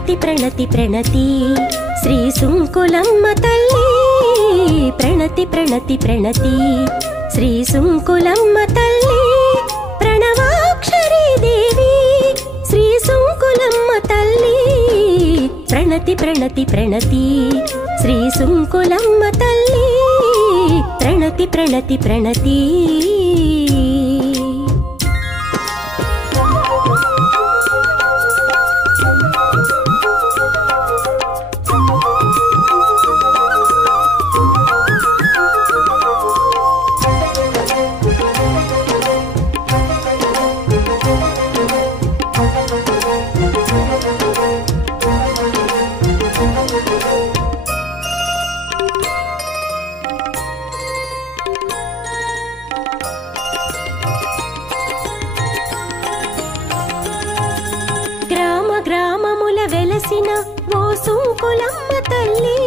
ప్రణతి ప్రణతి ప్రణతి శ్రీ సుంకులమ్మ తల్లి ప్రణతి ప్రణతి ప్రణతి శ్రీ సుంకులమ్మ తల్లి ప్రణవాక్షరీ దేవి శ్రీ సుంకులమ్మ తల్లి ప్రణతి ప్రణతి ప్రణతి శ్రీ సుంకులమ్మ తల్లి ప్రణతి ప్రణతి ప్రణతి గ్రామముల వెలసిన ఓ సుంకులమ్మ తల్లి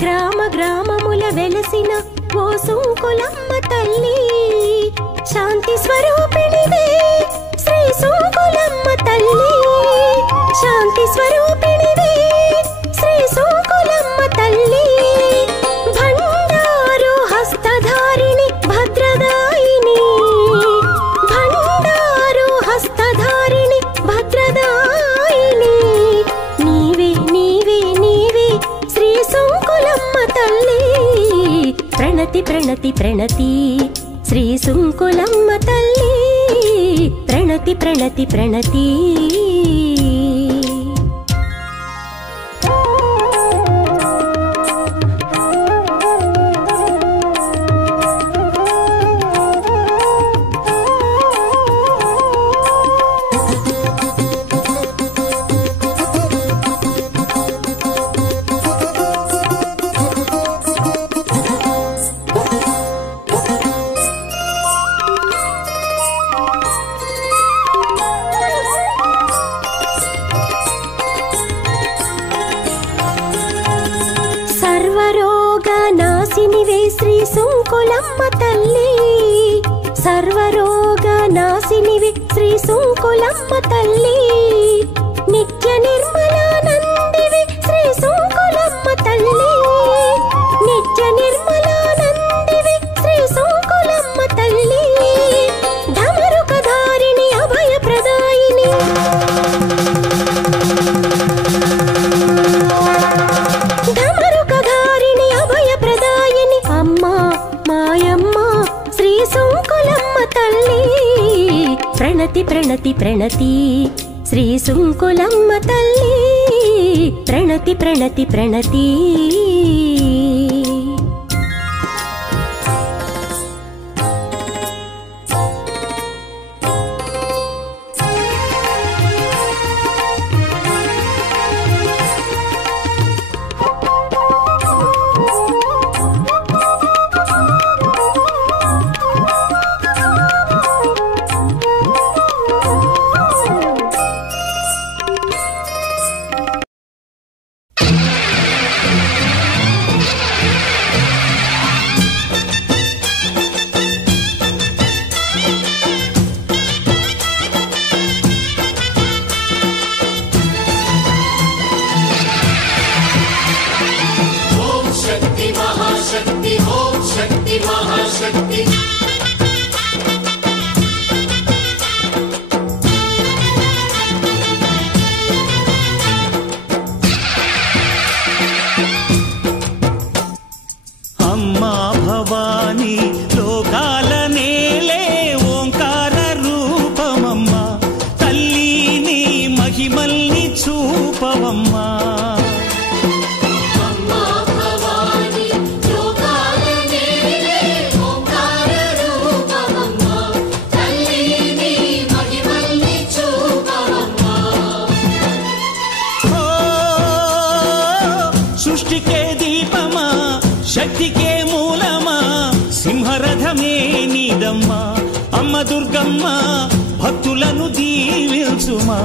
గ్రామ గ్రామముల వెలసిన ఓ సుంకులమ్మ తల్లి శాంతి స్వరూపిణివే శ్రీ సుంకులమ్మ తల్లి శాంతి స్వరూపిణివే శ్రీ సుంకులమ్మ తల్లి భండారు హస్తధారిణి భద్రదాయిని భండారు హస్తధారిణి భద్రదాయిని నీవే నీవే నీవే శ్రీ సుంకులమ్మ తల్లి ప్రణతి ప్రణతి ప్రణతి శ్రీ సుంకులమ్మ తల్లి ప్రణతి ప్రణతి ప్రణతి శ్రీ సుంకులమ్మ తల్లి సర్వరోగ నాశినివి శ్రీ సుంకులమ్మ తల్లి నిత్య నిర్మలానందివి శ్రీ సుంకులమ్మ తల్లి నిత్య నిర్మలానందివి శ్రీ సుంకులమ్మ తల్లి ధమరుకధారిణి అభయప్రదాయిని ధమరుకధారిణి అభయప్రదాయిని అమ్మా మాయమ్మ శ్రీ సుంకులమ్మ తల్లి ప్రణతి ప్రణతి ప్రణతి శ్రీ సుంకులమ్మ తల్లి ప్రణతి ప్రణతి ప్రణతి సృష్టికే దీపమా శక్తికే మూలమా సింహరథమే నీదమ్మా అమ్మ దుర్గమ్మ భక్తులను దీవించుమా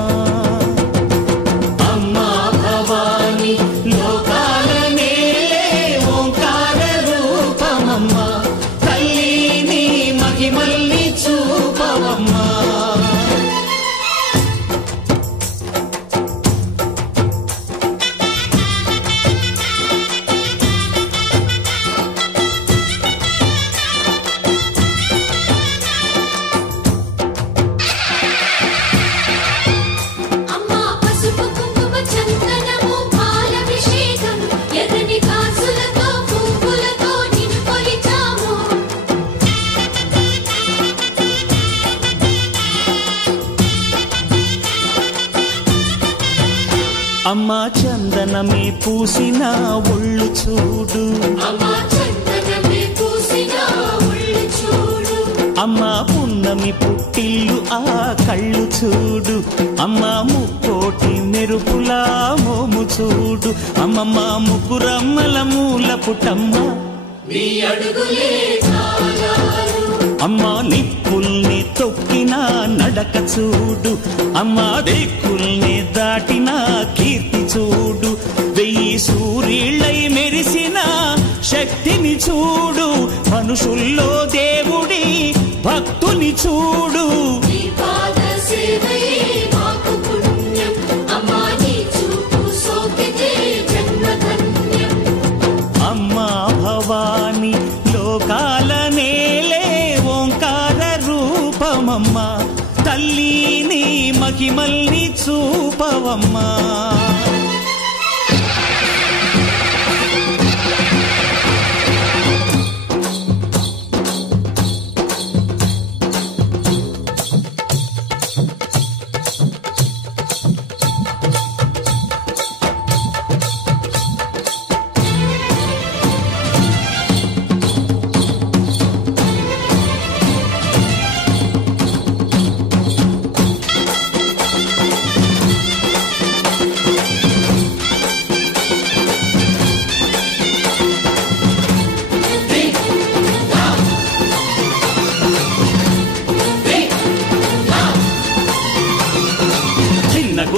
అమ్మా భవాని లోకాల నేలే ఓంకార రూపమమ్మా తల్లిని మహిమల్ని చూపవమ్మా అమ్మా చందనమే పూసిన ఒళ్ళు చూడు, అమ్మా పున్నమి పుట్టిల్లు ఆ కళ్ళు చూడు, అమ్మా ముక్కోటి మెరుపులా మోము చూడు, అమ్మమ్మ ముగ్గురమ్మల మూల పుట్టమ్మ అమ్మా నిప్పుల్ని తొక్కిన నడక చూడు, అమ్మా దిక్కుల్ని దాటిన కీర్తి చూడు, 1000 సూర్యుళ్ళై మెరిసిన శక్తిని చూడు, మనుషుల్లో దేవుడి భక్తుని చూడు. అమ్మా భవాని లోకాల నేలే ఓంకార రూపమమ్మ, తల్లిని మహిమల్ని చూపవమ్మా.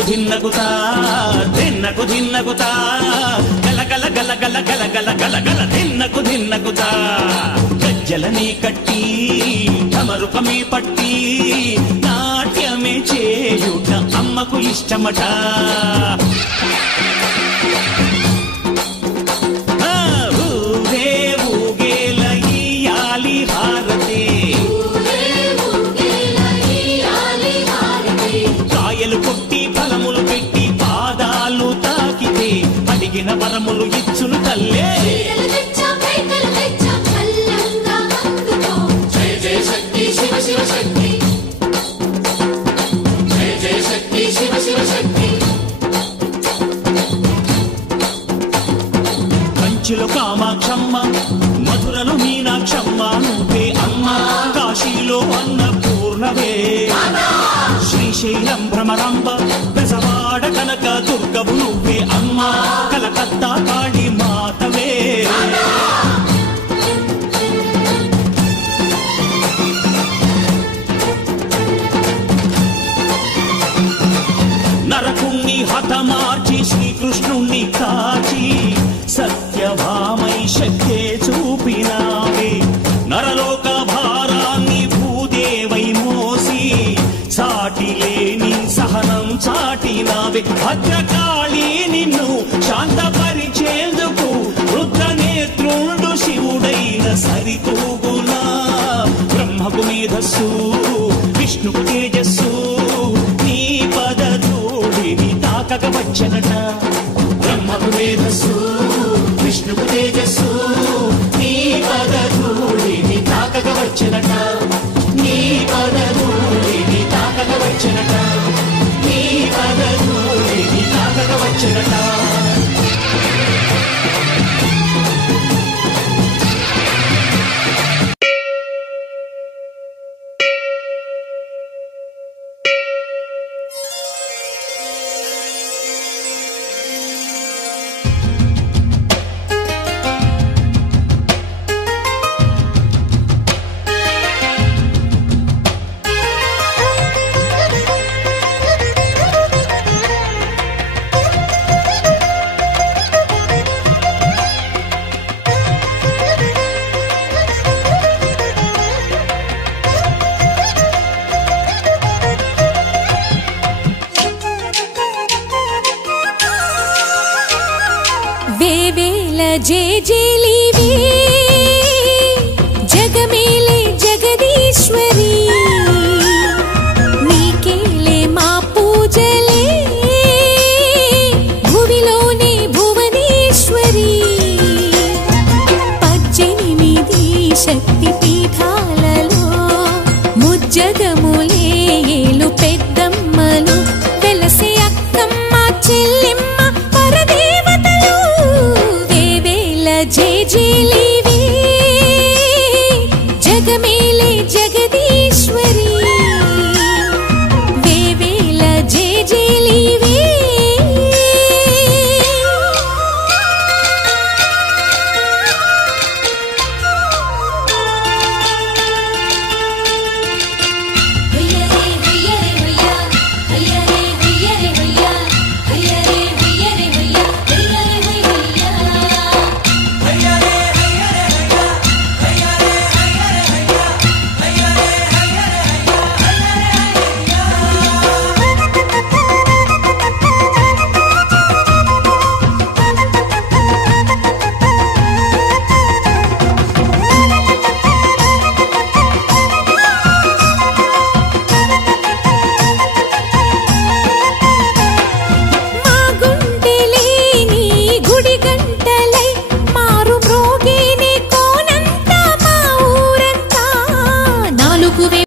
ధిన్నగుతా ధిన్నగు ధిన్నగుతా గల గల గల గల గల గల గల గల ధిన్నగుతా, గజ్జలని కట్టి తమరుపమే పట్టి నాట్యమే చేయుట అమ్మకు ఇష్టమట. ఊరే ఊగేల ఇయ్యాలి హారతి, కాయలు కొట్టి ఫలములు పెట్టి పాదాలు తాకితే అడిగిన వరములు ఇచ్చును తల్లే. కంచిలో కామాక్షమ్మ, మధురలో మీనాక్షమ్మ నువ్వే అమ్మ, కాశీలో అన్నపూర్ణవే, శ్రీశైలం భ్రమరాంబ, బెజవాడ కనక దుర్గవు నువ్వే అమ్మ, కలకత్తా కాళీ మాతవే. నరకుణ్ణి హతమార్చి శ్రీకృష్ణుణ్ణి కాచి సత్యభామై శక్తే చూపినావే, నరలోక భారాన్ని భూదేవై మోసి సాటి లేని సహనం చాటినావే, భద్రకాళి నిన్ను శాంతపరిచేందుకు రుద్రనేత్రుండు శివుడైన సరితూగునా, బ్రహ్మకు మేధస్సు విష్ణుకు తేజస్సు నీ పదధూళిని తాకక వచ్చనట. బ్రహ్మకు మేధస్సు విష్ణుకు తేజస్సు నీ పదధూళిని తాకక వచ్చనట, నీ పదధూళిని తాకక వచ్చనట, నీ పదధూళిని తాకక వచ్చనట. జేజేలివే జగమేలే జగదీశ్వరి, నీకేలే మా పూజలే భువిలోనే భువనేశ్వరి, 18 శక్తి పీఠాలలో ముజ్జగములే ఏలు పెద్దమ్మలు వెలసే అక్కమ్మ చెల్ల